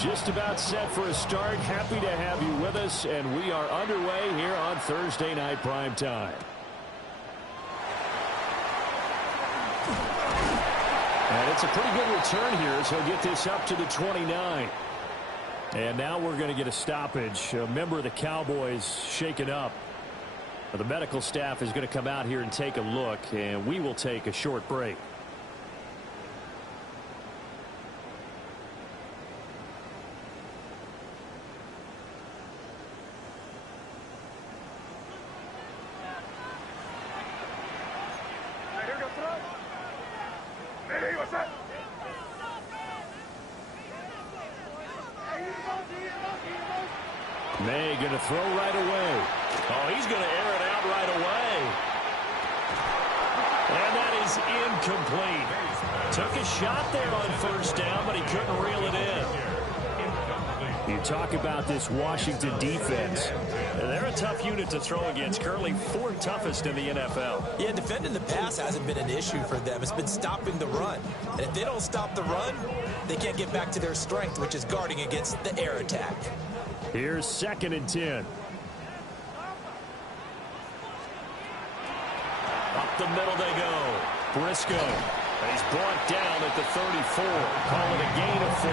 just about set for a start. Happy to have you with us, and we are underway here on Thursday Night Prime Time. And it's a pretty good return here as he'll get this up to the 29. And now we're going to get a stoppage. A member of the Cowboys shaken up. The medical staff is going to come out here and take a look, and we will take a short break. May going to throw right away. Oh, he's going to air it out right away. And that is incomplete. Took a shot there on first down, but he couldn't reel it in. You talk about this Washington defense. They're a tough unit to throw against. Currently 4th toughest in the NFL. Yeah, defending the pass hasn't been an issue for them. It's been stopping the run. And if they don't stop the run, they can't get back to their strength, which is guarding against the air attack. Here's 2nd and 10. Up the middle they go. Briscoe. He's brought down at the 34. Call it a gain of 4.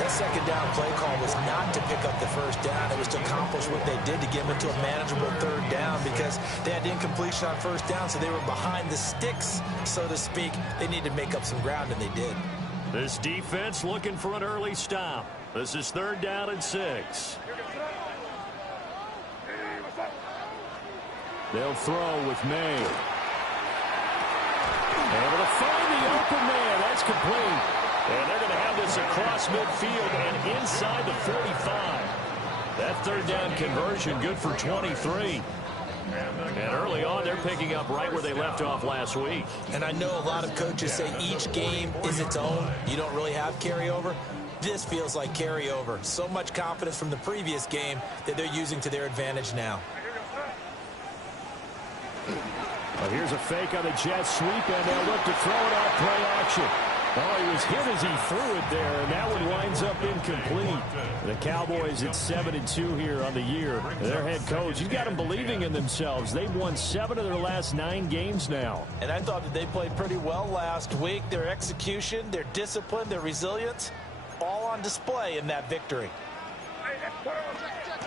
That second down play call was not to pick up the first down. It was to accomplish what they did to get them into a manageable 3rd down because they had incompletion on first down, so they were behind the sticks, so to speak. They needed to make up some ground, and they did. This defense looking for an early stop. This is 3rd down and 6. They'll throw with May. Able to find the open man. That's complete. And they're going to have this across midfield and inside the 45. That 3rd down conversion good for 23. And early on, they're picking up right where they left off last week. And I know a lot of coaches say each game is its own. You don't really have carryover. This feels like carryover. So much confidence from the previous game that they're using to their advantage now. Well, here's a fake on the jet sweep, and they'll look to throw it off play action. Oh, he was hit as he threw it there, and that one winds up incomplete. The Cowboys at 7-2 here on the year. Their head coach, he's got them believing in themselves. They've won 7 of their last 9 games now. And I thought that they played pretty well last week. Their execution, their discipline, their resilience, all on display in that victory.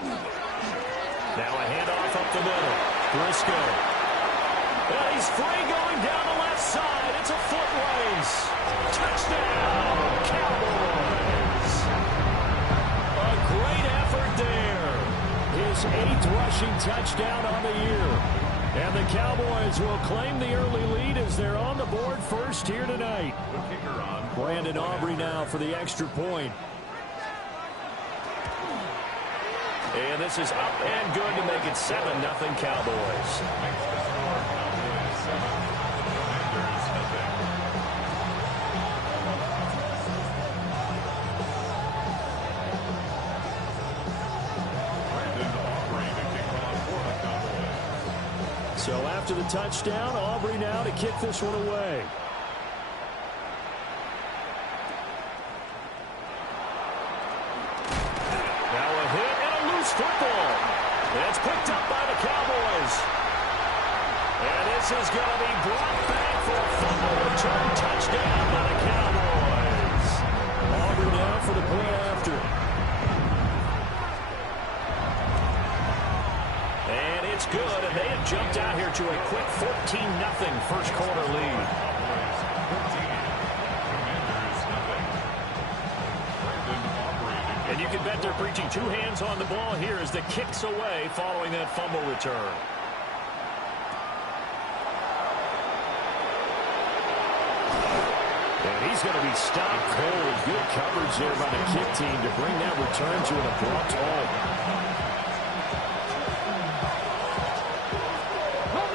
Now a handoff up the middle. Briscoe. And he's free going down the left side. It's a foot race. Touchdown, Cowboys. A great effort there. His 8th rushing touchdown on the year. And the Cowboys will claim the early lead as they're on the board first here tonight. Brandon Aubrey now for the extra point. And this is up and good to make it 7-0 Cowboys. So after the touchdown, Aubrey now to kick this one away. Now a hit and a loose football. It's picked up by the Cowboys. And this is going to be brought back for a fumble return touchdown by the Cowboys. Aubrey now for the point after. And it's good, and they have jumped out here to a quick 14-0 first quarter lead. And you can bet they're preaching 2 hands on the ball here as the kick's away following that fumble return. And he's going to be stopped cold. Good coverage there by the kick team to bring that return to an abrupt halt.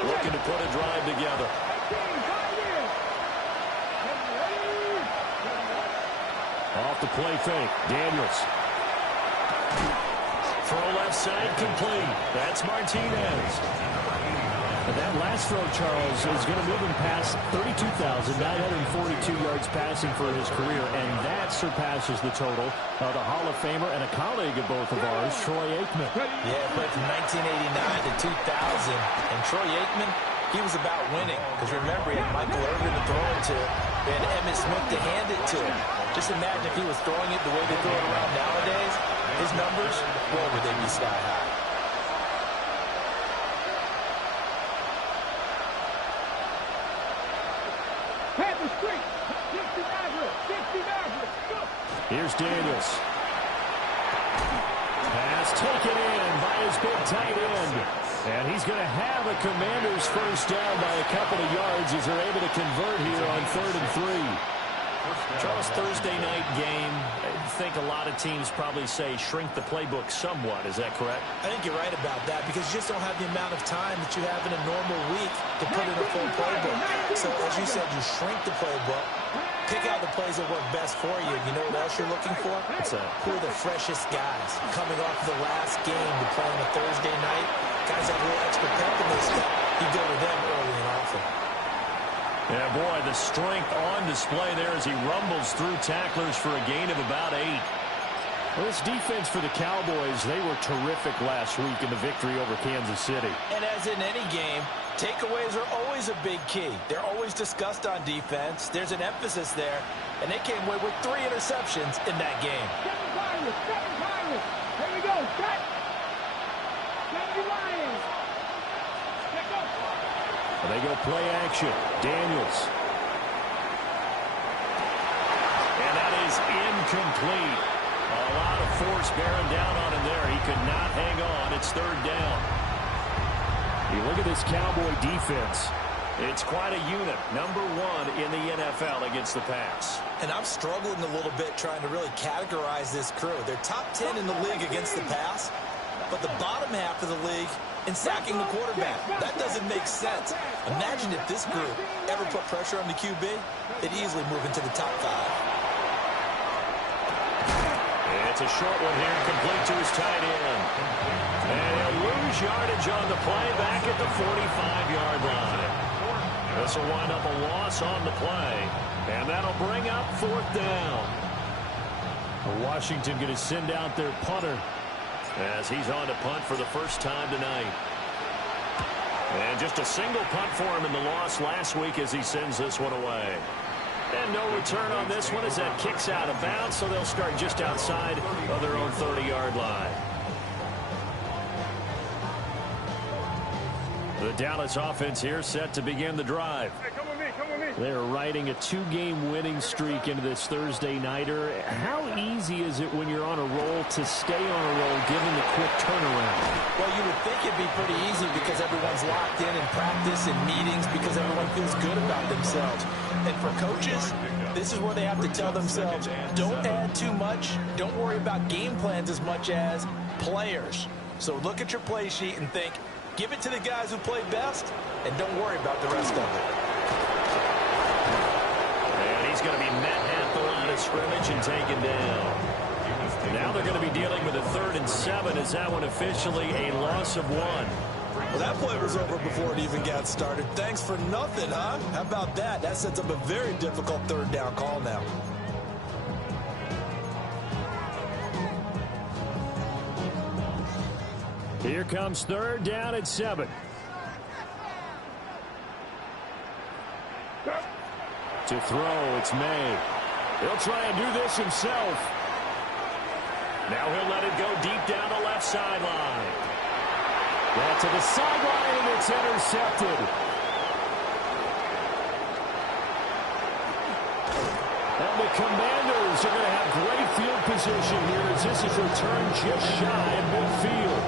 Looking to put a drive together. Off the play fake, Daniels. Throw left side complete. That's Martinez. And that last throw, Charles, is going to move him past 32,942 yards passing for his career, and that surpasses the total of the Hall of Famer and a colleague of both of ours, Troy Aikman. Yeah, played from 1989 to 2000, and Troy Aikman, he was about winning, because remember, he had Michael Irvin to throw it to, and Emmitt Smith to hand it to him. Just imagine if he was throwing it the way they throw it around nowadays, his numbers, boy, would they be sky high. Here's Daniels. Pass taken in by his big tight end. And he's going to have a Commanders first down by a couple of yards as they're able to convert here on 3rd and 3. Charles, Thursday night game, I think a lot of teams probably say shrink the playbook somewhat. Is that correct? I think you're right about that because you just don't have the amount of time that you have in a normal week to put in a full playbook. So, as you said, you shrink the playbook, pick out the plays that work best for you. You know what else you're looking for? Who are the freshest guys coming off the last game to play on a Thursday night? Guys have a little extra pep in their step. You go to them early and often. Yeah, boy, the strength on display there as he rumbles through tacklers for a gain of about 8. Well, this defense for the Cowboys, they were terrific last week in the victory over Kansas City. And as in any game, takeaways are always a big key. They're always discussed on defense. There's an emphasis there, and they came away with 3 interceptions in that game. Here we go. Cut. Lions. They go play action. Daniels. And that is incomplete. A lot of force bearing down on him there. He could not hang on. It's 3rd down. You look at this Cowboy defense. It's quite a unit. Number 1 in the NFL against the pass. And I'm struggling a little bit trying to really categorize this crew. They're top 10 in the league against the pass, but the bottom half of the league in sacking the quarterback. That doesn't make sense. Imagine if this group ever put pressure on the QB, it'd easily move into the top 5. It's a short one here, complete to his tight end. And he'll lose yardage on the play back at the 45-yard line. This will wind up a loss on the play, and that'll bring up 4th down. Washington going to send out their punter as he's on to punt for the first time tonight. And just a single punt for him in the loss last week as he sends this one away. And no return on this one as that kicks out of bounds, so they'll start just outside of their own 30-yard line. The Dallas offense here set to begin the drive. They're riding a 2-game winning streak into this Thursday nighter. How easy is it when you're on a roll to stay on a roll given the quick turnaround? Well, you would think it'd be pretty easy because everyone's locked in practice and meetings because everyone feels good about themselves. And for coaches, this is where they have to tell themselves, don't add too much. Don't worry about game plans as much as players. So look at your play sheet and think, give it to the guys who play best, and don't worry about the rest of it. And he's going to be met at the line of scrimmage and taken down. Now they're going to be dealing with a 3rd and 7 as that one officially a loss of 1. Well, that play was over before it even got started. Thanks for nothing, huh? How about that? That sets up a very difficult 3rd down call now. Here comes 3rd down at 7. To throw, it's May. He'll try and do this himself. Now he'll let it go deep down the left sideline. Well, to the sideline, and it's intercepted. And the Commanders are going to have great field position here as this is returned just shy of midfield.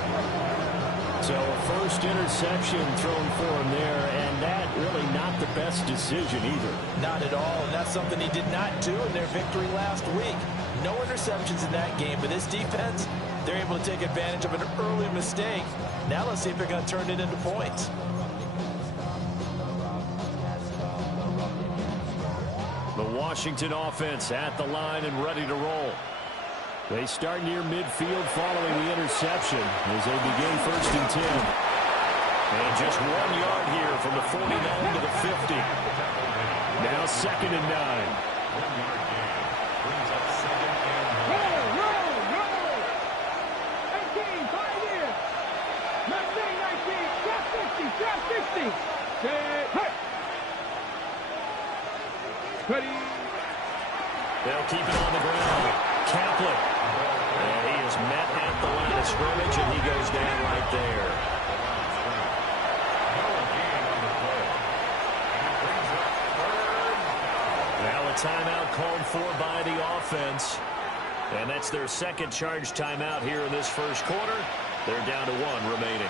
So a first interception thrown for him there, and that really not the best decision either. Not at all, and that's something he did not do in their victory last week. No interceptions in that game, but this defense, they're able to take advantage of an early mistake. Now let's see if they're going to turn it into points. The Washington offense at the line and ready to roll. They start near midfield following the interception as they begin 1st and 10. And just 1 yard here from the 49 to the 50. Now 2nd and 9. They'll keep it on the ground. Kaplan. And he is met at the line of scrimmage, and he goes down right there. Now a timeout called for by the offense. And that's their second charge timeout here in this first quarter. They're down to 1 remaining.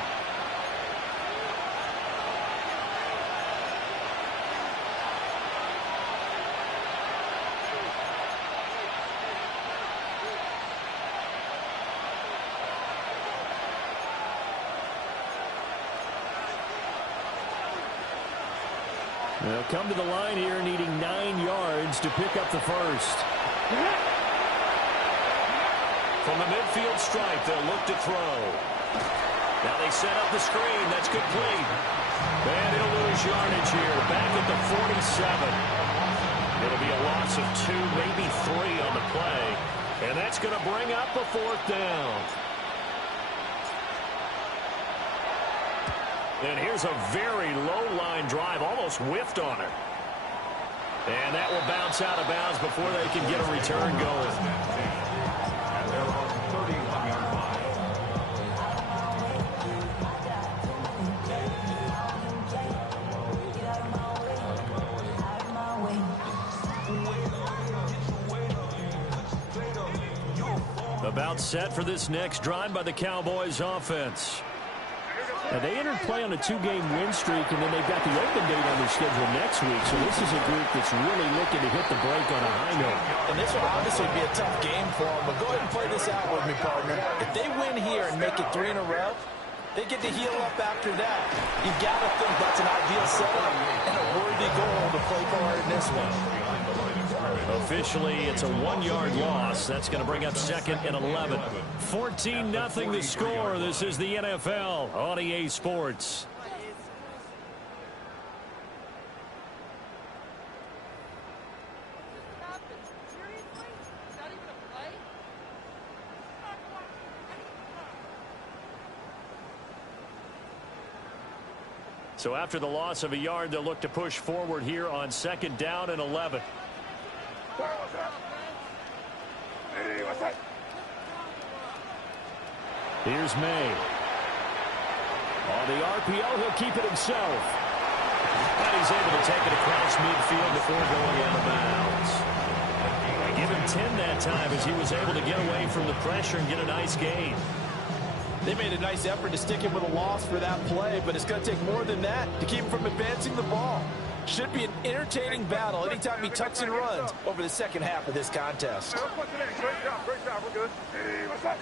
They'll come to the line here needing 9 yards to pick up the first. From the midfield stripe, they'll look to throw. Now they set up the screen. That's complete. And he'll lose yardage here. Back at the 47. It'll be a loss of 2, maybe 3 on the play. And that's going to bring up a 4th down. And here's a very low-line drive, almost whiffed on her. And that will bounce out of bounds before they can get a return going. About set for this next drive by the Cowboys offense. Now, they entered play on a 2-game win streak, and then they've got the open date on their schedule next week. So this is a group that's really looking to hit the break on a high note. And this will obviously be a tough game for them, but go ahead and play this out with me, partner. If they win here and make it 3 in a row, they get to heal up after that. You've got to think that's an ideal setup and a worthy goal to play for in this one. Officially, it's a 1-yard loss. That's going to bring up 2nd and 11. 14-0 the score. This is the NFL on EA Sports. So after the loss of a yard, they'll look to push forward here on 2nd down and 11. Here's May. On the RPO, he'll keep it himself. And he's able to take it across midfield before going out of bounds. Give him 10 that time as he was able to get away from the pressure and get a nice gain. They made a nice effort to stick him with a loss for that play, but it's going to take more than that to keep him from advancing the ball. Should be an entertaining battle anytime he tucks and runs over the second half of this contest. Great job, we're good. Hey, what's up?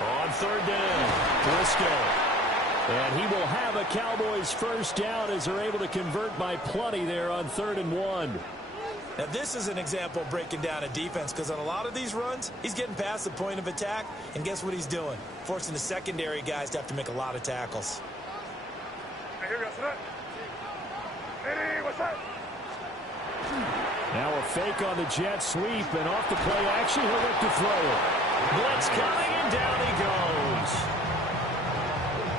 On 3rd down, Briscoe. And he will have a Cowboys first down as they're able to convert by plenty there on 3rd and 1. Now, this is an example of breaking down a defense because on a lot of these runs, he's getting past the point of attack, and guess what he's doing? Forcing the secondary guys to have to make a lot of tackles. Hey, here we go, set. Hey, what's up? Now a fake on the jet sweep, and off the play action, he'll look to throw it. Blitz coming, and down he goes.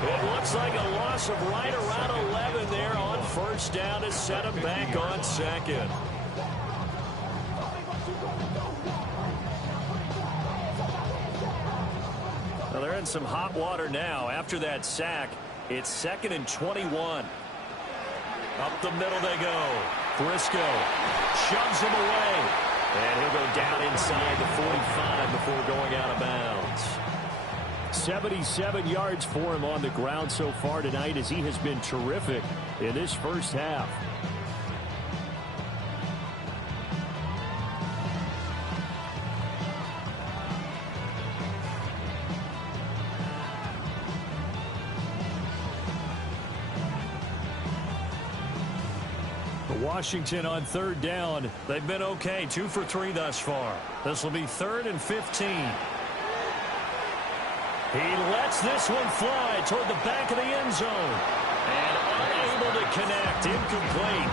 It looks like a loss of right around 11 there on 1st down to set him back on 2nd. Well, they're in some hot water now. After that sack, it's 2nd and 21. Up the middle they go. Briscoe shoves him away. And he'll go down inside the 45 before going out of bounds. 77 yards for him on the ground so far tonight as he has been terrific in this first half. Washington on 3rd down. They've been okay. 2 for 3 thus far. This will be 3rd and 15. He lets this one fly toward the back of the end zone. And unable to connect. Incomplete.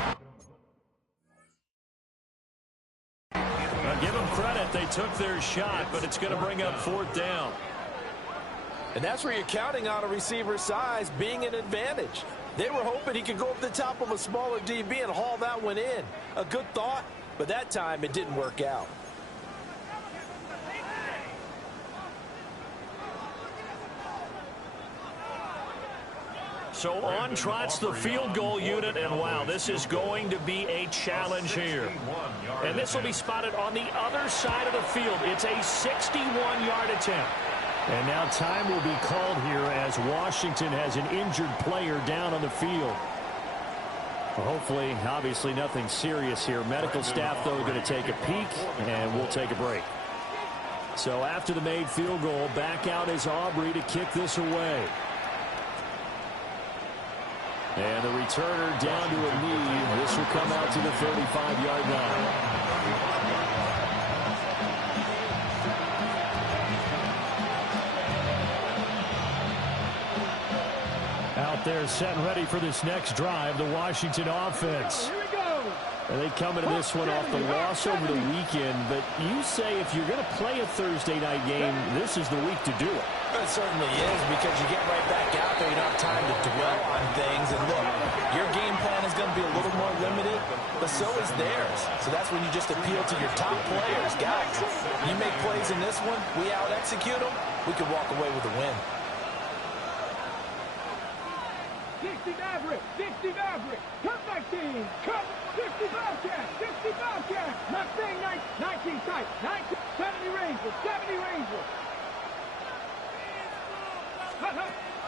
Now give them credit. They took their shot, but it's going to bring up 4th down. And that's where you're counting on a receiver's size being an advantage. They were hoping he could go up the top of a smaller DB and haul that one in. A good thought, but that time it didn't work out. So on trots the field goal unit, and wow, this is going to be a challenge here. And this will be spotted on the other side of the field. It's a 61-yard attempt. And now time will be called here as Washington has an injured player down on the field. Well, hopefully, obviously nothing serious here. Medical staff, though, going to take a peek, and we'll take a break. So after the made field goal, back out is Aubrey to kick this away. And the returner down to a knee. This will come out to the 35-yard line. Out there set and ready for this next drive, the Washington offense. Here we go. And they come into this one off the loss over the weekend, but you say if you're going to play a Thursday night game, this is the week to do it. It certainly is, because you get right back out there. You don't have time to dwell on things. And look, your game plan is going to be a little more limited, but so is theirs. So that's when you just appeal to your top players. Guys, you make plays in this one, we out-execute them, we could walk away with a win. 60 Maverick, 60 Maverick, come back team, come, 60 Bobcat, 60 Bobcat, not saying 19 tight, 19, 70 Rangers, 70 Rangers.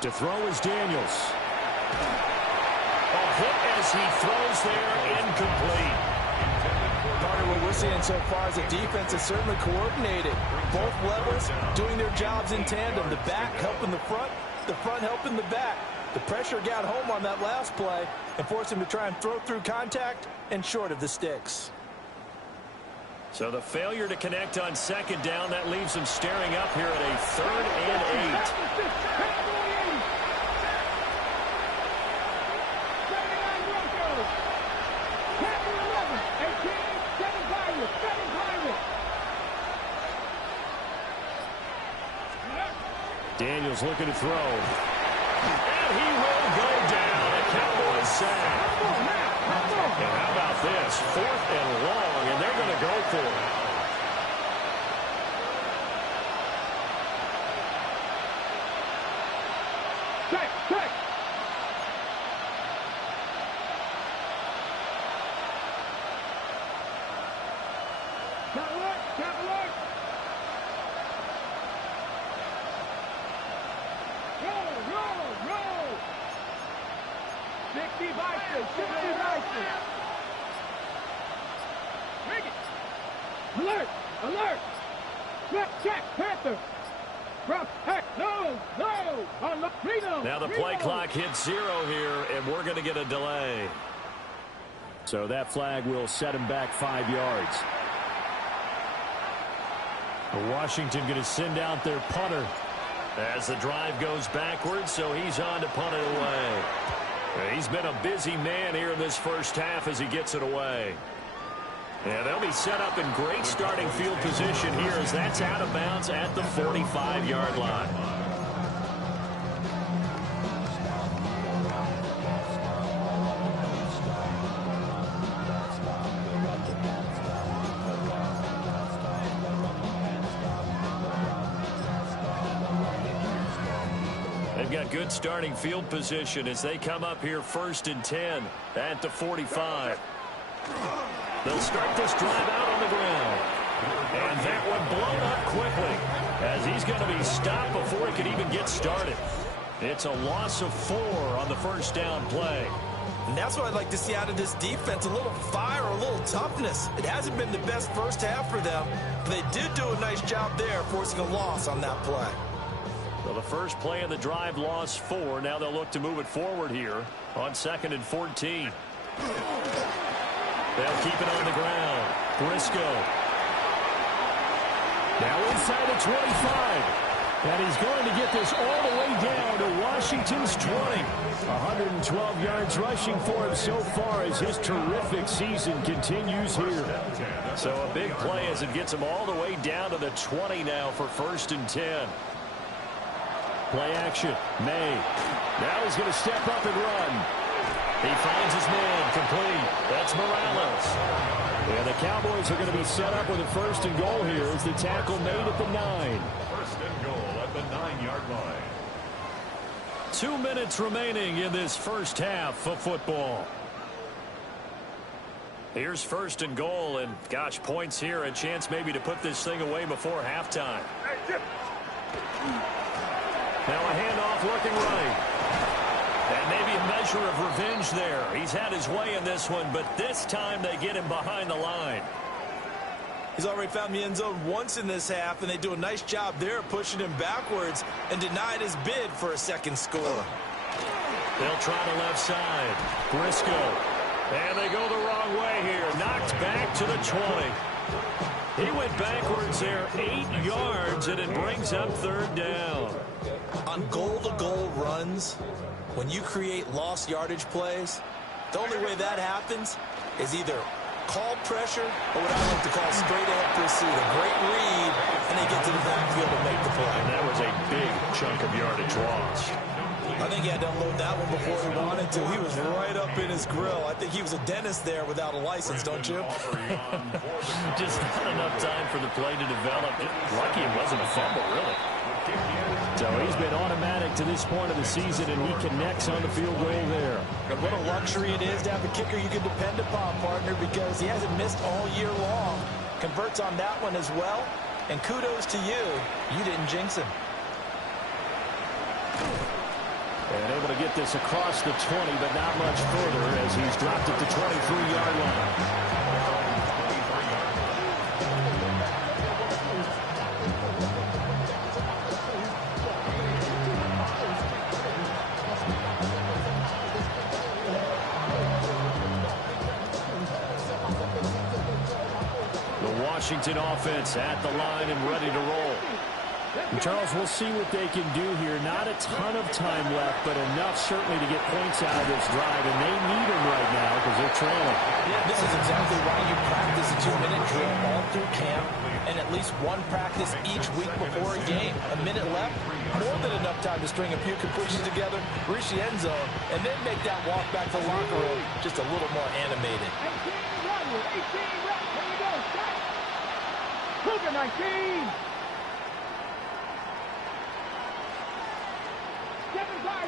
To throw is Daniels. A hit as he throws there, incomplete. Carter, what we're seeing so far is the defense is certainly coordinated. Both levels doing their jobs in tandem. The back helping the front helping the back. The pressure got home on that last play and forced him to try and throw through contact and short of the sticks. So the failure to connect on 2nd down, that leaves him staring up here at a 3rd and 8. Daniels looking to throw. And he will go down. A Cowboys sack. And how about this? 4th and long, and they're going to go for it. Check. Cap alert. Roll. 60 Bison. Bring it. Alert. Check. Panther. Drop. Heck. No. On the freedom. Now the play clock hits 0 here, and we're going to get a delay. So that flag will set him back 5 yards. Washington going to send out their punter as the drive goes backwards, so he's on to punt it away. He's been a busy man here in this first half as he gets it away. And they'll be set up in great starting field position here as that's out of bounds at the 45-yard line. They've got good starting field position as they come up here 1st and 10 at the 45. They'll start this drive out on the ground. And that one blown up quickly as he's going to be stopped before he can even get started. It's a loss of 4 on the 1st down play. And that's what I'd like to see out of this defense, a little fire, a little toughness. It hasn't been the best first half for them, but they did do a nice job there forcing a loss on that play. Well, the first play of the drive lost 4. Now they'll look to move it forward here on 2nd and 14. They'll keep it on the ground. Briscoe. Now inside the 25. And he's going to get this all the way down to Washington's 20. 112 yards rushing for him so far as his terrific season continues here. So a big play as it gets him all the way down to the 20 now for 1st and 10. Play action. May. Now he's going to step up and run. He finds his man complete. That's Morales. And the Cowboys are going to be set up with a 1st and goal here as the tackle made at the 9. 1st and goal at the 9-yard line. 2 minutes remaining in this first half of football. Here's 1st and goal, and gosh, points here, a chance maybe to put this thing away before halftime. Now a handoff looking right. And maybe a measure of revenge there. He's had his way in this one, but this time they get him behind the line. He's already found the end zone once in this half, and they do a nice job there pushing him backwards and denied his bid for a second score. They'll try the left side. Briscoe. And they go the wrong way here. Knocked back to the 20. He went backwards there 8 yards, and it brings up 3rd down. On goal-to-goal runs, when you create lost yardage plays, the only way that happens is either called pressure or what I like to call straight-ahead pursuit. A great read, and they get to the backfield and make the play. And that was a big chunk of yardage lost. I think he had to unload that one before he wanted to. He was right up in his grill. I think he was a dentist there without a license, don't you? Just not enough time for the play to develop. Lucky it wasn't a fumble, really. So he's been automatic to this point of the season, and he connects on the field goal there. And what a luxury it is to have a kicker you can depend upon, partner, because he hasn't missed all year long. Converts on that one as well. And kudos to you. You didn't jinx him. And able to get this across the 20, but not much further as he's dropped at the 23-yard line. Washington offense at the line and ready to roll. And Charles, we'll see what they can do here. Not a ton of time left, but enough certainly to get points out of this drive, and they need them right now because they're trailing. Yeah, this is exactly why you practice a 2-minute drill all through camp and at least one practice each week before a game. A minute left, more than enough time to string a few completions together, reach the end zone, and then make that walk back to the locker room just a little more animated. 18 run, 18 run, here we go, stop. Cougar 19.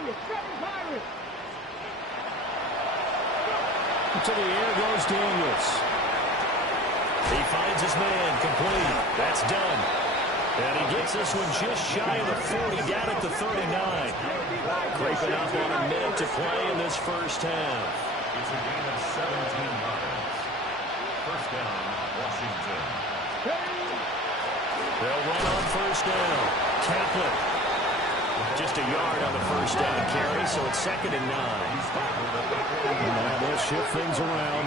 Seven Pirates. To the air goes Daniels. He finds his man complete. That's done. And he gets this one just shy of the 40, down at the 39. Creeping up on a minute to play in this first half. It's a gain of 17 yards. First down, Washington. They'll run on first down. Kaplan. Just a yard on the first down carry, so it's 2nd and 9. Now they'll shift things around.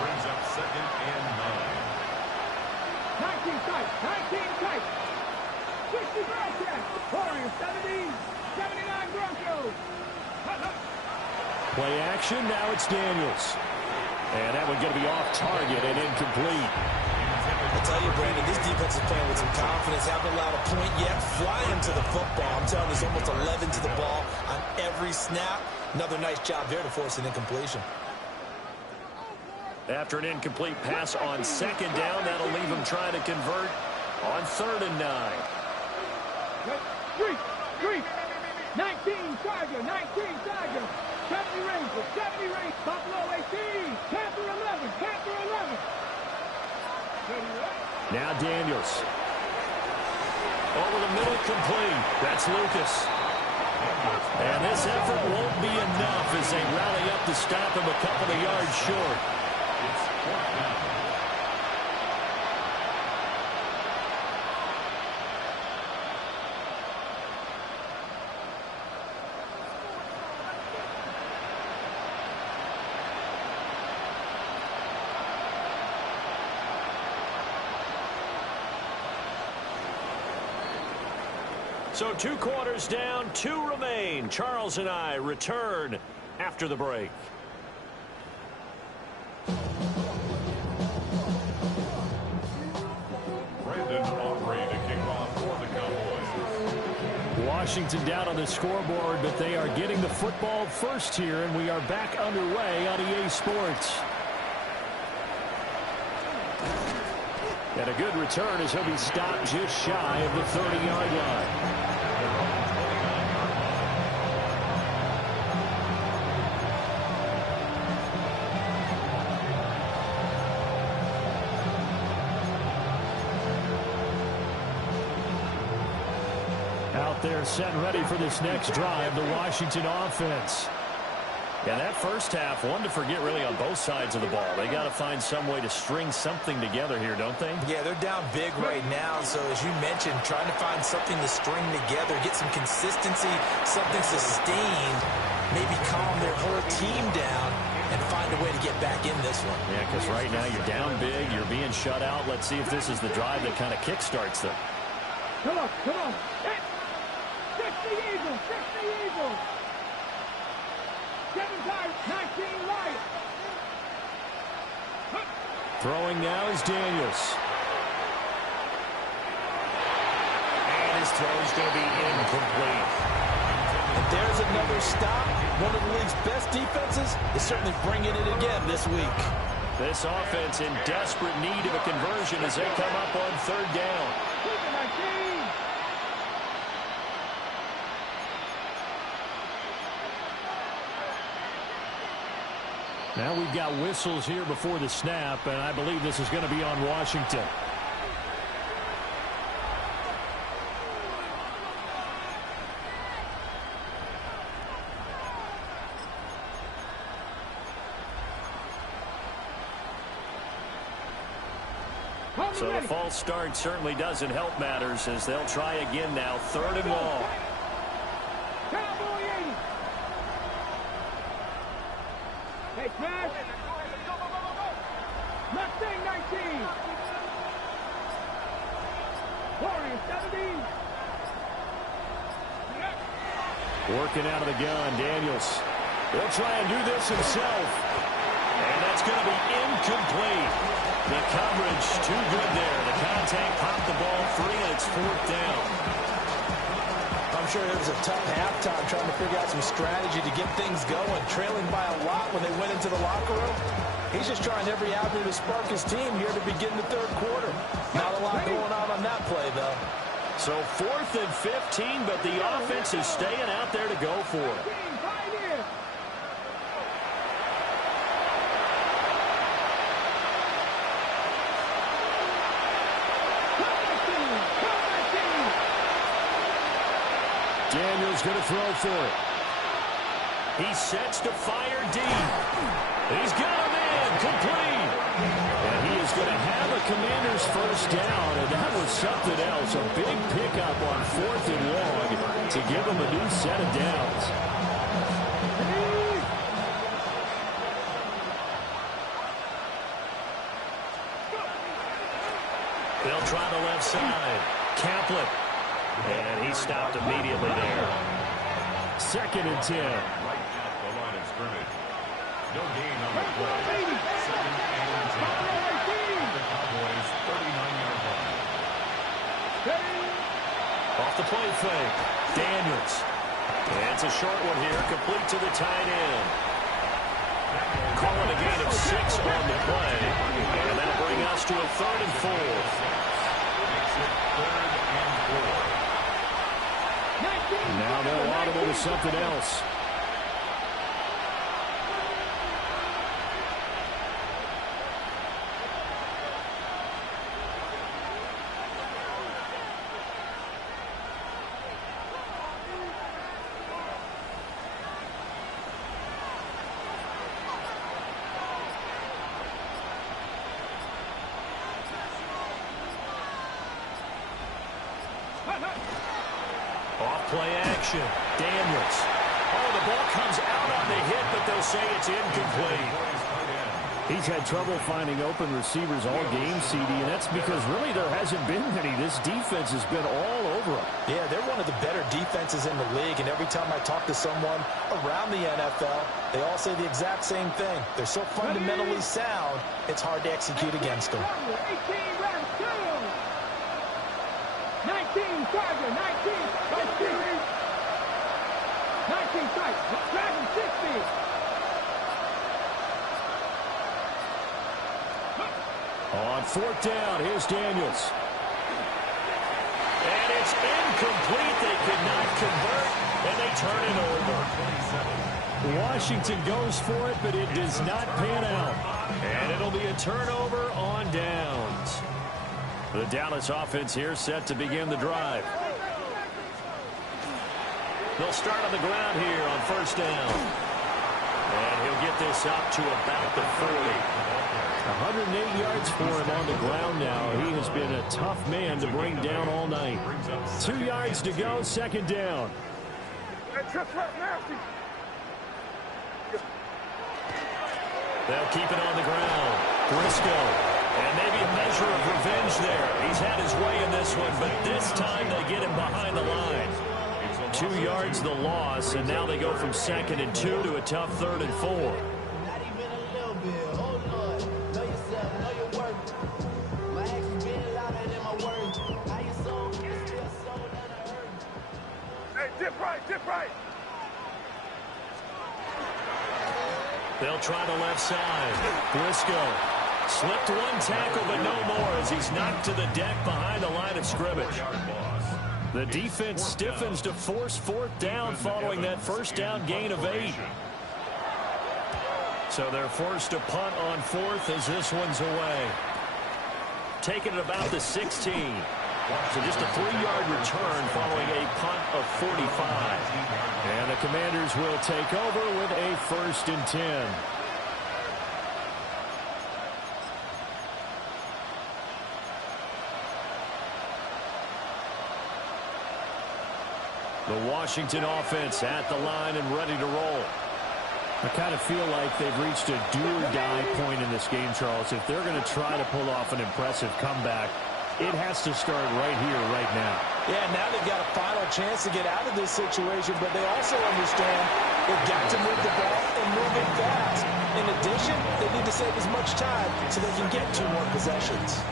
Brings up 2nd and 9. 19 tight. 60 Bearcats. Warriors 70, 79 Broncos. Play action, now it's Daniels. And that one going to be off target and incomplete. I tell you, Brandon, this defense is playing with some confidence. Haven't allowed a point yet. Flying to the football. I'm telling you, there's almost 11 to the ball on every snap. Another nice job there to force an incompletion. After an incomplete pass on 2nd down, that'll leave him trying to convert on 3rd and 9. Street. 19 Tiger. 70 Rangers. Buffalo 18. Panther 11. Now Daniels. Over the middle, complete. That's Lucas. And this effort won't be enough as they rally up to stop him a couple of yards short. It's 4th down. So 2 quarters down, 2 remain. Charles and I return after the break. Washington down on the scoreboard, but they are getting the football first here, and we are back underway on EA Sports. And a good return as he'll be stopped just shy of the 30-yard line. Out there set and ready for this next drive, the Washington offense. Yeah, that first half, one to forget really on both sides of the ball. They got to find some way to string something together here, don't they? Yeah, they're down big right now. So as you mentioned, trying to find something to string together, get some consistency, something sustained, maybe calm their whole team down and find a way to get back in this one. Yeah, because right now you're down big, you're being shut out. Let's see if this is the drive that kind of kickstarts them. Come on, come on. 60 Eagles, 60 Eagles. 7 times, 19 Lions. Throwing now is Daniels. And his throw is going to be incomplete. And there's another stop. One of the league's best defenses is certainly bringing it again this week. This offense in desperate need of a conversion as they come up on 3rd down. Now we've got whistles here before the snap, and I believe this is going to be on Washington. So the false start certainly doesn't help matters as they'll try again now, 3rd and long. Hey, Cash. Mustang 19. Warrior 17. Working out of the gun, Daniels. He'll try and do this himself. And that's going to be incomplete. The coverage too good there. The contact popped the ball free, and it's 4th down. I'm sure it was a tough halftime trying to figure out some strategy to get things going. Trailing by a lot when they went into the locker room. He's just trying every avenue to spark his team here to begin the 3rd quarter. Not a lot going on that play, though. So 4th and 15, but the offense is staying out there to go for it. Daniels going to throw for it. He sets to fire deep. He's got him in, complete. And he is going to have a Commander's first down, and that was something else. A big pickup on 4th and long to give him a new set of downs. They'll try the left side. Kaplan. And he stopped immediately there. 2nd and 10. Right at the line of scrimmage. No gain on the play. 2nd and 10. The Cowboys' 39-yard line. Off the play fake. Daniels. And it's a short one here, complete to the tight end. Calling a gain of 6 on the play. And that'll bring us to a 3rd and 4. Makes it 3rd and 4. Now they're audible to something else. Play action. Daniels. Oh, the ball comes out on the hit, but they'll say it's incomplete. He's had trouble finding open receivers all game, CD, and that's because really there hasn't been many. This defense has been all over him. Yeah, they're one of the better defenses in the league, and every time I talk to someone around the NFL, they all say the exact same thing. They're so fundamentally sound, it's hard to execute against them. 19, Tiger, 19 strike, Dragon 60. On fourth down, here's Daniels. And it's incomplete. They could not convert, and they turn it over. Washington goes for it, but it does not pan out. And it'll be a turnover on downs. The Dallas offense here set to begin the drive. They'll start on the ground here on first down. And he'll get this up to about the 40. 108 yards for him on the ground now. He has been a tough man to bring down all night. 2 yards to go, second down. They'll keep it on the ground. Briscoe. And maybe a measure of revenge there. He's had his way in this one, but this time they get him behind the line. 2 yards the loss, and now they go from 2nd and 2 to a tough 3rd and 4. Dip right. They'll try the left side. Briscoe slipped one tackle, but no more as he's knocked to the deck behind the line of scrimmage. The defense stiffens to force fourth down following that first down gain of 8. So they're forced to punt on fourth as this one's away. Taking it about the 16. So just a 3-yard return following a punt of 45. And the Commanders will take over with a 1st and 10. The Washington offense at the line and ready to roll. I kind of feel like they've reached a do-or-die point in this game, Charles. If they're going to try to pull off an impressive comeback, it has to start right here, right now. Yeah, now they've got a final chance to get out of this situation, but they also understand they've got to move the ball and move it fast. In addition, they need to save as much time so they can get 2 more possessions.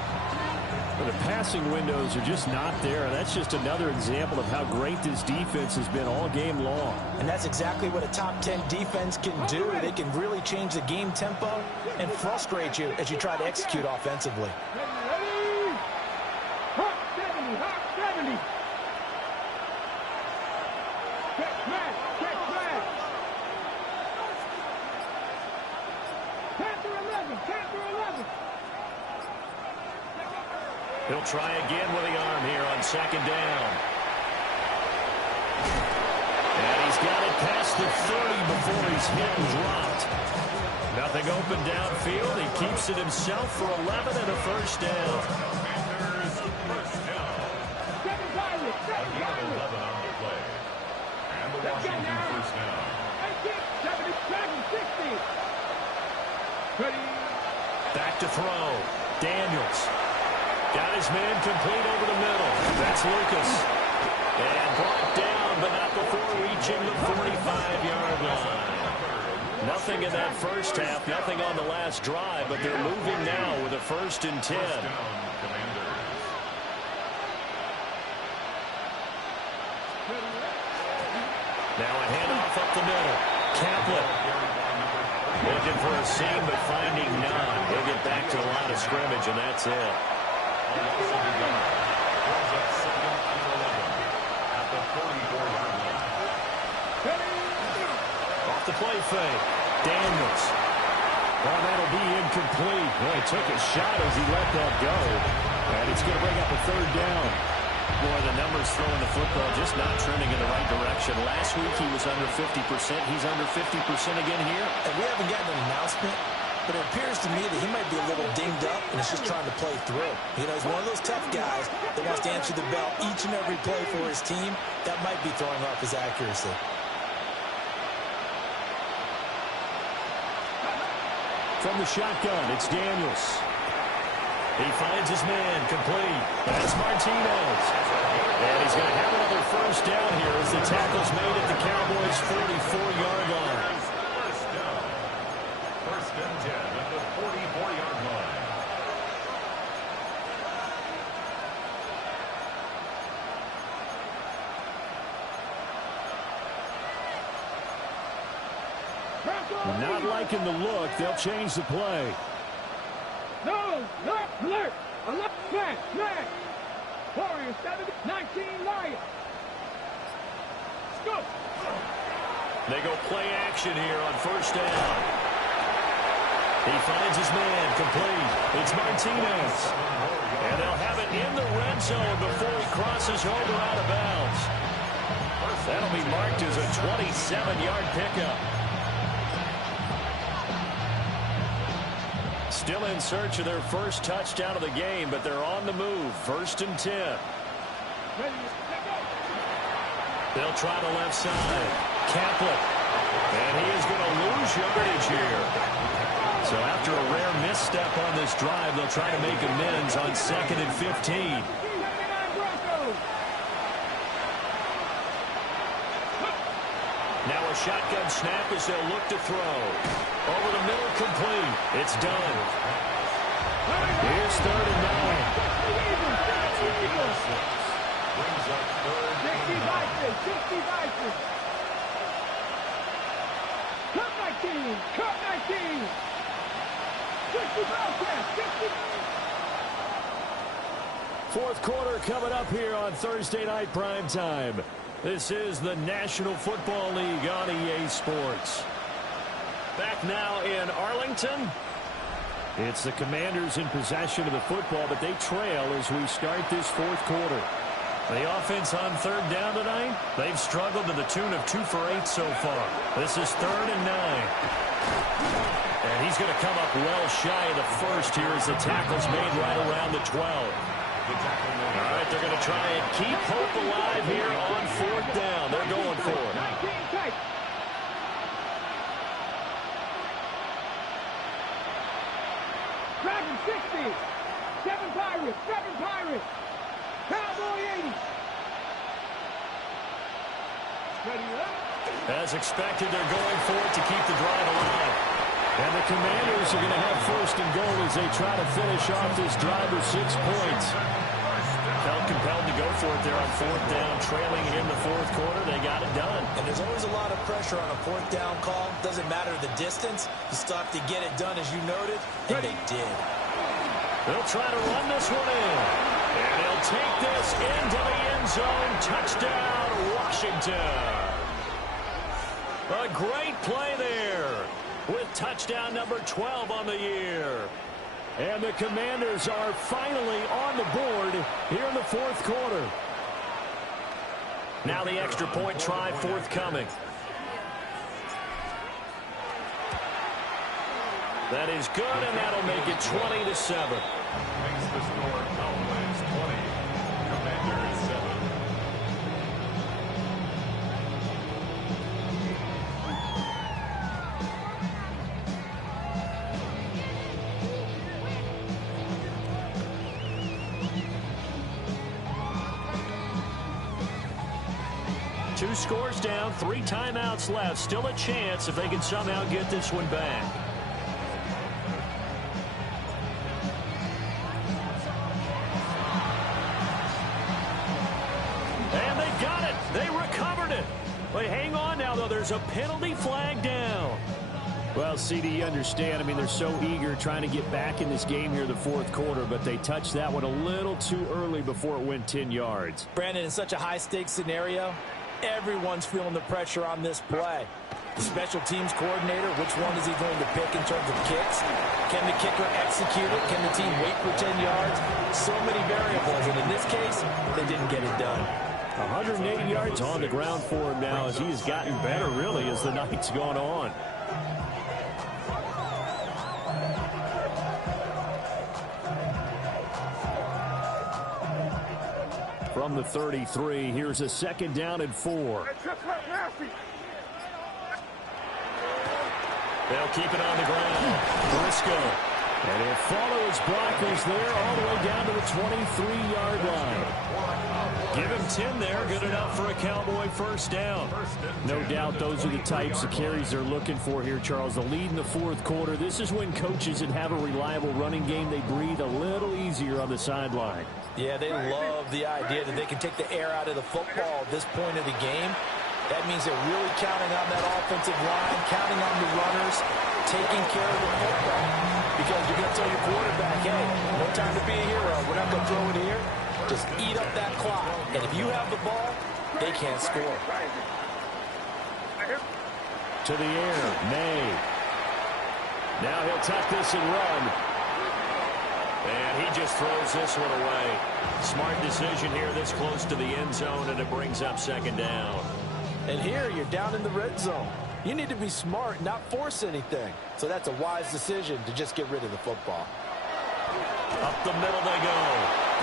But the passing windows are just not there. That's just another example of how great this defense has been all game long. And that's exactly what a top 10 defense can do. They can really change the game tempo and frustrate you as you try to execute offensively. Hot 70. Catch back. Panther 11. He'll try again with the arm here on 2nd down. And he's got it past the 30 before he's hit and dropped. Nothing open downfield. He keeps it himself for 11 and a 1st down. Back to throw. Daniels. Got his man complete over the middle. That's Lucas. And brought down, but not before reaching the 45-yard line. Nothing in that first half, nothing on the last drive, but they're moving now with a 1st and 10. Now a handoff up the middle. Kaplan looking for a seam, but finding none. He'll get back to the line of scrimmage, and that's it. Off the play fake. Daniels. Well, that'll be incomplete. Well, he took a shot as he let that go. And it's going to bring up a 3rd down. Boy, the numbers throwing the football just not trending in the right direction. Last week he was under 50%. He's under 50% again here. And we haven't gotten an announcement, but it appears to me that he might be a little dinged up and is just trying to play through. You know, he's one of those tough guys that wants to answer the bell each and every play for his team. That might be throwing off his accuracy. From the shotgun, it's Daniels. He finds his man, complete. That's Martinez. And he's going to have another first down here as the tackle's made at the Cowboys' 44-yard line. First down. First and 10 at the 44-yard line. Not liking the look. They'll change the play. No, not alert. Alert. Smash. Warriors 19 Lions. Scoop. They go play action here on first down. He finds his man, complete. It's Martinez. And they'll have it in the red zone before he crosses over out of bounds. That'll be marked as a 27-yard pickup. Still in search of their first touchdown of the game, but they're on the move. First and 10. They'll try the left side. Kaplan. And he is going to lose yardage here. So after a rare misstep on this drive, they'll try to make amends on 2nd and 15. Now a shotgun snap as they'll look to throw. Over the middle, complete. It's done. Here's 3rd and 9. Brings up 3rd and 60 Cut 19. Cut 19. 60 Bobcats. 60. Fourth quarter coming up here on Thursday night primetime. This is the National Football League on EA Sports. Back now in Arlington. It's the Commanders in possession of the football, but they trail as we start this fourth quarter. The offense on 3rd down tonight, they've struggled to the tune of 2 for 8 so far. This is 3rd and 9. And he's going to come up well shy of the first here as the tackle's made right around the 12. All right, they're going to try and keep hope alive here on 4th down. They're going for it. Dragon 60. 7 Pirates. 7 Pirates. Cowboy 80. Ready up. As expected, they're going for it to keep the drive alive. And the Commanders are going to have 1st and goal as they try to finish off this drive with 6 points. Felt compelled to go for it there on 4th down, trailing in the 4th quarter. They got it done. And there's always a lot of pressure on a 4th down call. Doesn't matter the distance. You still have to get it done, as you noted, and they did. They'll try to run this one in. And they'll take this into the end zone. Touchdown, Washington. A great play there with touchdown number 12 on the year. And the Commanders are finally on the board here in the 4th quarter. Now the extra point try forthcoming. That is good, and that'll make it 20-7. Makes the score Cowboys 20, Commanders 7. Two scores down, 3 timeouts left. Still a chance if they can somehow get this one back. And they got it. They recovered it. But hang on now, though. There's a penalty flag down. Well, CD, you understand. I mean, they're so eager trying to get back in this game here in the 4th quarter, but they touched that one a little too early before it went 10 yards. Brandon, in such a high-stakes scenario, everyone's feeling the pressure on this play. The special teams coordinator, which one is he going to pick in terms of kicks? Can the kicker execute it? Can the team wait for 10 yards? So many variables, and in this case, they didn't get it done. 180 yards on the ground for him now as he has gotten better, really, as the night's gone on. From the 33, here's a 2nd down and 4. They'll keep it on the ground. Briscoe. And he'll follow his blockers there all the way down to the 23-yard line. Give him 10 there. Good enough for a Cowboy first down. No doubt those are the types of carries they're looking for here, Charles. The lead in the fourth quarter. This is when coaches that have a reliable running game, they breathe a little easier on the sideline. Yeah, they love the idea that they can take the air out of the football at this point of the game. That means they're really counting on that offensive line, counting on the runners, taking care of the football. Because you're going to tell your quarterback, hey, no time to be a hero. We're not going to throw it here. Just eat up that clock. And if you have the ball, they can't score. To the air, May. Now he'll tuck this and run. And he just throws this one away. Smart decision here this close to the end zone, and it brings up second down. And here you're down in the red zone. You need to be smart, not force anything. So that's a wise decision to just get rid of the football. Up the middle they go.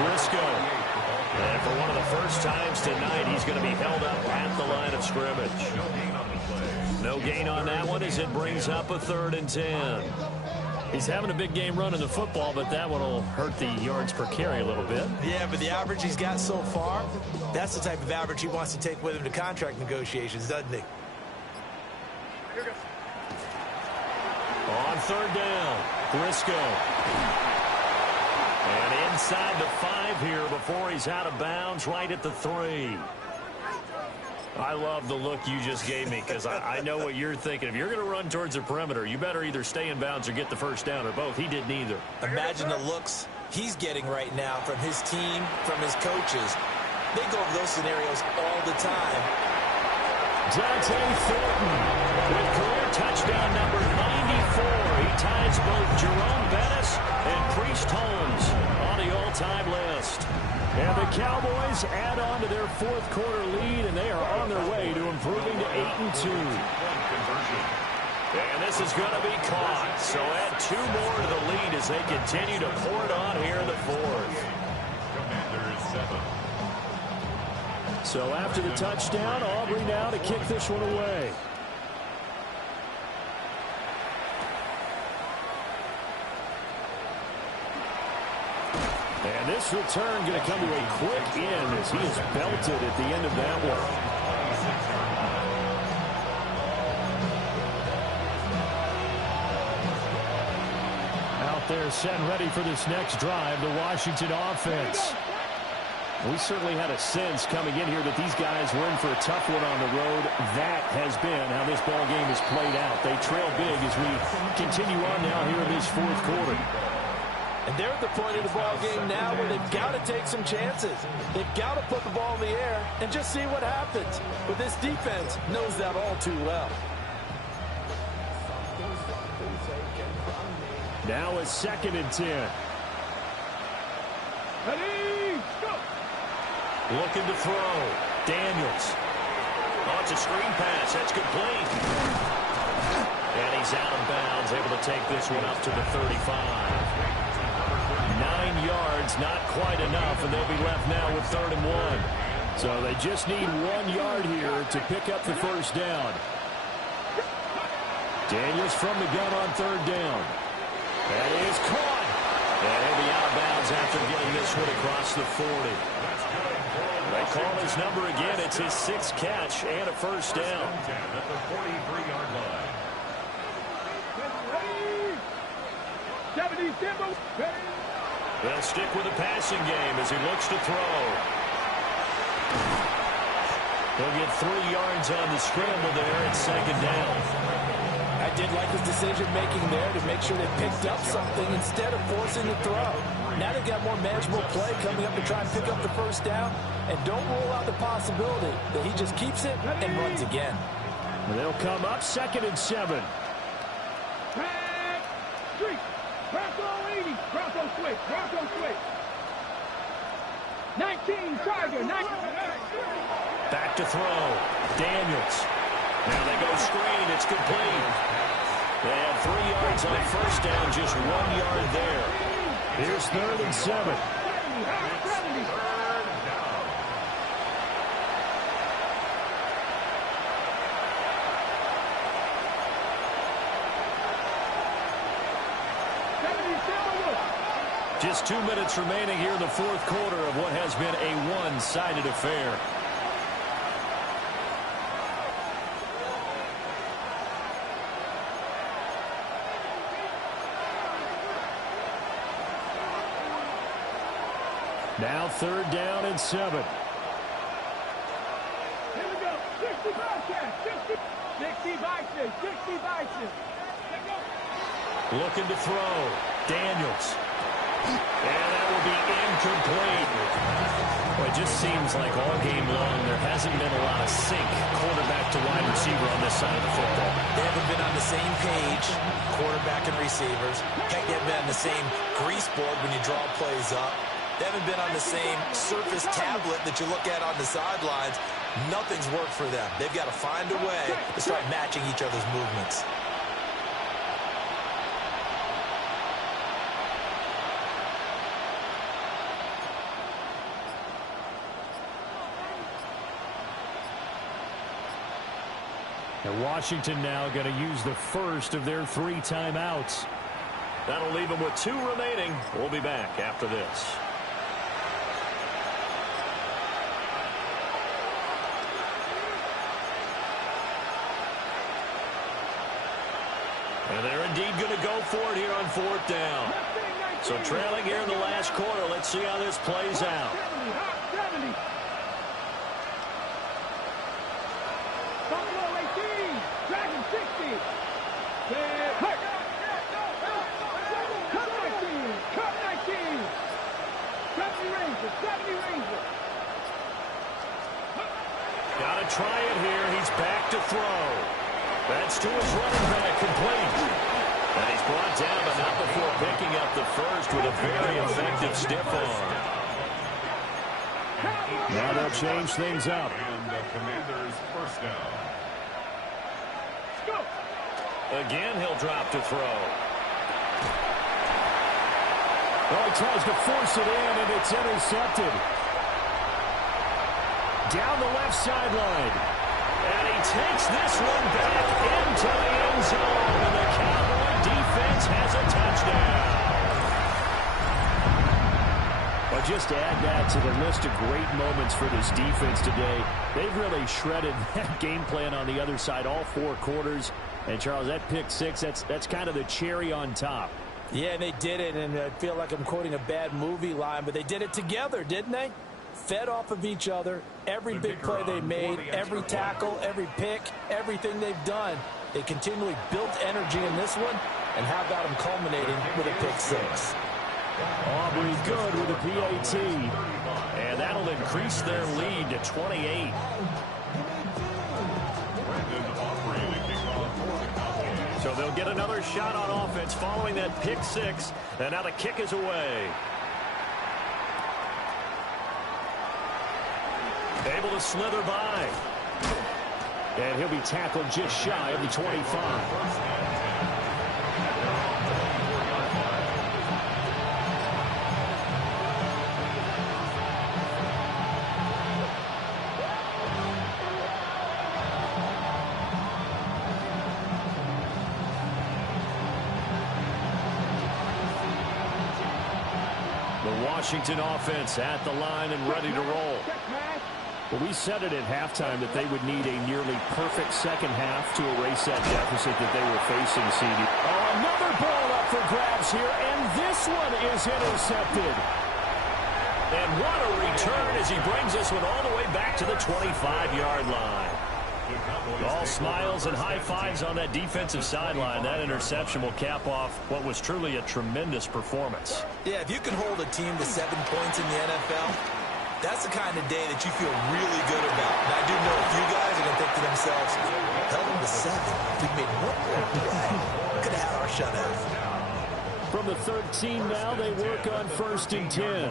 Briscoe. And for one of the first times tonight, he's going to be held up at the line of scrimmage. No gain on that one as it brings up a 3rd and 10. He's having a big game running the football, but that one will hurt the yards per carry a little bit. Yeah, but the average he's got so far, that's the type of average he wants to take with him to contract negotiations, doesn't he? On 3rd down, Briscoe. And inside the 5 here before he's out of bounds, right at the 3. I love the look you just gave me because I know what you're thinking. If you're going to run towards the perimeter, you better either stay in bounds or get the first down, or both. He did neither. Imagine the looks he's getting right now from his team, from his coaches. They go over those scenarios all the time. Dante Thornton with career touchdown number 94. He ties both Jerome Bettis and Priest Holmes on the all-time list. And the Cowboys add on to their fourth quarter lead, and they are on their way to improving to 8-2. And this is going to be caught. So add 2 more to the lead as they continue to pour it on here in the 4th. So after the touchdown, Aubrey now to kick this one away. And this return going to come to a quick end as he is belted at the end of that one. Out there set and ready for this next drive, the Washington offense. We certainly had a sense coming in here that these guys were in for a tough one on the road. That has been how this ball game has played out. They trail big as we continue on now here in this fourth quarter. And they're at the point of the ball game now where they've got to take some chances. They've got to put the ball in the air and just see what happens. But this defense knows that all too well. Now a 2nd and 10. Ready, go! Looking to throw. Daniels. Oh, it's a screen pass. That's complete. And he's out of bounds, able to take this one up to the 35. 9 yards, not quite enough, and they'll be left now with 3rd and 1. So they just need 1 yard here to pick up the first down. Daniels from the gun on 3rd down. That is caught. And he'll be out of bounds after getting this one across the 40. They call his number again. It's his 6th catch and a first down. At the 43-yard line. They'll stick with the passing game as he looks to throw. He'll get 3 yards on the scramble there at 2nd down. I did like his decision-making there to make sure they picked up something instead of forcing the throw. Now they've got more manageable play coming up to try and pick up the first down. And don't rule out the possibility that he just keeps it and runs again. They'll come up 2nd and 7. Tag, streak, Bronco 80, Bronco switch, Bronco switch. 19, Tiger, 19. Back to throw. Daniels. Now they go screen. It's complete. They have 3 yards on first down, just 1 yard there. Here's 3rd and 7. Just 2 minutes remaining here in the fourth quarter of what has been a one-sided affair. Now 3rd down and 7. Here we go. 60 Bobcats. 60 Bison. 60 Bison. Looking to throw. Daniels. And that will be incomplete. Well, it just seems like all game long there hasn't been a lot of sync quarterback to wide receiver on this side of the football. They haven't been on the same page, quarterback and receivers. Heck, they haven't been on the same grease board when you draw plays up. They haven't been on the same surface tablet that you look at on the sidelines. Nothing's worked for them. They've got to find a way to start matching each other's movements. And Washington now going to use the first of their 3 timeouts. That'll leave them with 2 remaining. We'll be back after this. And they're indeed going to go for it here on 4th down. So trailing here in the last quarter. Let's see how this plays out. 70. Buffalo 18. Dragon 60. Cut 19. Cut 19. 70 Rangers. 70 Rangers. Got to try it here. He's back to throw. That's to his running back, complete. And he's brought down, but not before picking up the first with a very effective stiff arm. Now they'll change things up. And the Commanders' first down. Again, he'll drop to throw. Well, he tries to force it in, and it's intercepted. Down the left sideline. And he takes this one back into the end zone. And the Cowboy defense has a touchdown. But just add that to the list of great moments for this defense today. They've really shredded that game plan on the other side all 4 quarters. And, Charles, that pick 6, that's kind of the cherry on top. Yeah, they did it, and I feel like I'm quoting a bad movie line, but they did it together, didn't they? Fed off of each other, every big play they made, every tackle, every pick, everything they've done. They continually built energy in this one, and how about them culminating with a pick 6? Aubrey good with a PAT. And that'll increase their lead to 28. So they'll get another shot on offense following that pick 6. And now the kick is away. Able to slither by. And he'll be tackled just shy of the 25. Washington offense at the line and ready to roll. Well, we said it at halftime that they would need a nearly perfect second half to erase that deficit that they were facing, CD. Oh, another ball up for grabs here, and this one is intercepted. And what a return as he brings this one all the way back to the 25-yard line. All smiles and high fives on that defensive sideline. That interception will cap off what was truly a tremendous performance. Yeah, if you can hold a team to 7 points in the NFL, that's the kind of day that you feel really good about. And I do know a few guys are going to think to themselves, held them to 7. If we made one more play, could have had our shutout. From the 13 now, they work on 1st and 10.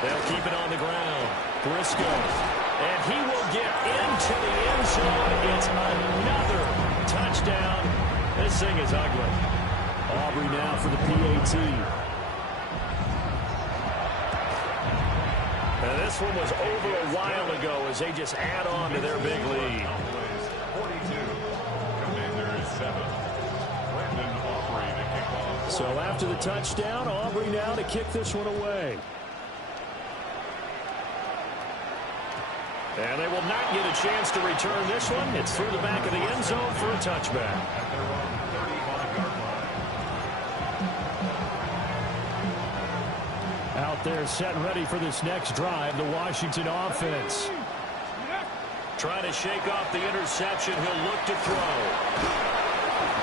They'll keep it on the ground. Briscoe. And he will get into the end zone. It's another touchdown. This thing is ugly. Aubrey now for the PAT. And this one was over a while ago as they just add on to their big lead. 42, Commanders 7. Brandon Aubrey to kick So after the touchdown, Aubrey now to kick this one away. And they will not get a chance to return this one. It's through the back of the end zone for a touchback. Out there set and ready for this next drive, the Washington offense. Trying to shake off the interception. He'll look to throw.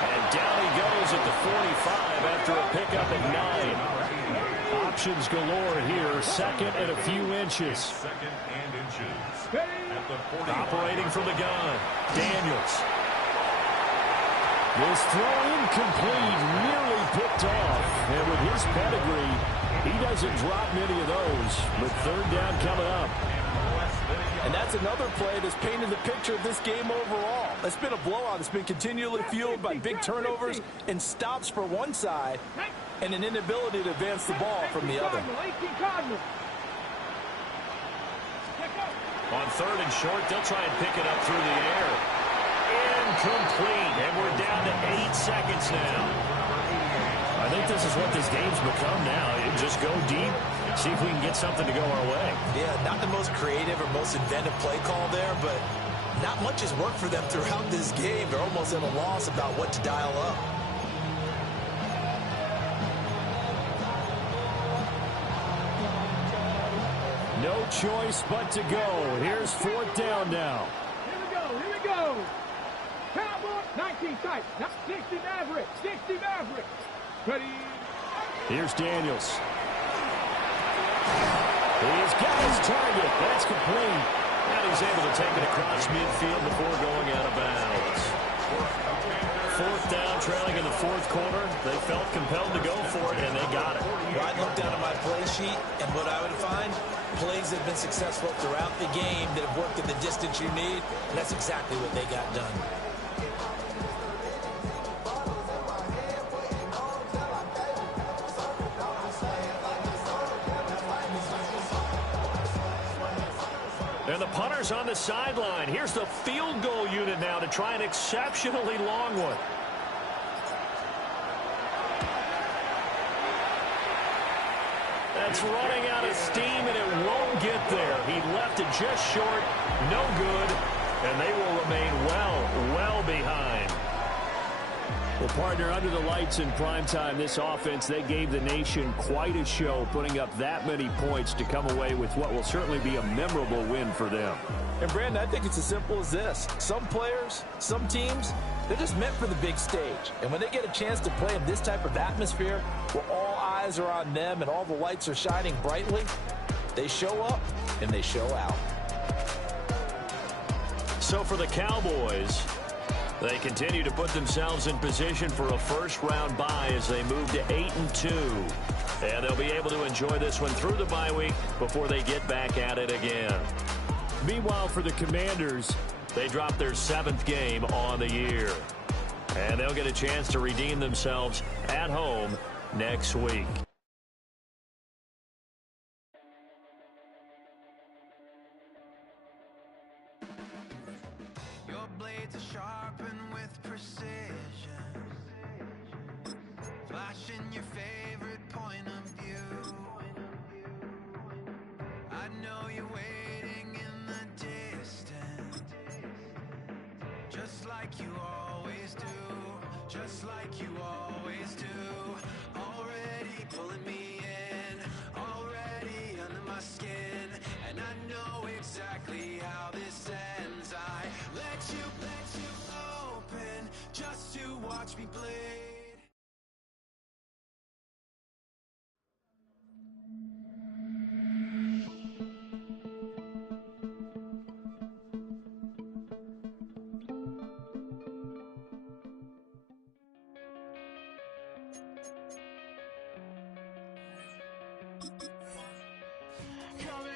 And down he goes at the 45 after a pickup at 9. Options galore here. Second and a few inches. Second and inches. At the 45. Operating from the gun. Daniels. This throw incomplete, nearly picked off. And with his pedigree, he doesn't drop many of those. But third down coming up. And that's another play that's painted the picture of this game overall. It's been a blowout. It's been continually fueled by big turnovers and stops for one side and an inability to advance the ball from the other. On third and short, they'll try and pick it up through the air. Incomplete. And we're down to 8 seconds now. I think this is what this game's become now. You just go deep, see if we can get something to go our way. Yeah, not the most creative or most inventive play call there, but not much has worked for them throughout this game. They're almost at a loss about what to dial up. No choice but to go. Here's fourth down now. Here we go. Cowboy, 19 tight, 60 Maverick, 60 Maverick. Ready. Here's Daniels. He's got his target. That's complete. And he's able to take it across midfield before going out of bounds. Fourth down, trailing in the fourth quarter. They felt compelled to go for it, and they got it. Well, I'd look down at my play sheet, and what I would find, plays that have been successful throughout the game that have worked at the distance you need, and that's exactly what they got done. And the punter's on the sideline. Here's the field goal unit now to try an exceptionally long one. That's running out of steam, and it won't get there. He left it just short. No good. And they will remain well behind. Well, partner, under the lights in primetime, this offense, they gave the nation quite a show, putting up that many points to come away with what will certainly be a memorable win for them. And, Brandon, I think it's as simple as this. Some players, some teams, they're just meant for the big stage. And when they get a chance to play in this type of atmosphere where all eyes are on them and all the lights are shining brightly, they show up and they show out. So for the Cowboys, they continue to put themselves in position for a first-round bye as they move to 8-2. And they'll be able to enjoy this one through the bye week before they get back at it again. Meanwhile, for the Commanders, they dropped their 7th game on the year. And they'll get a chance to redeem themselves at home next week. Coming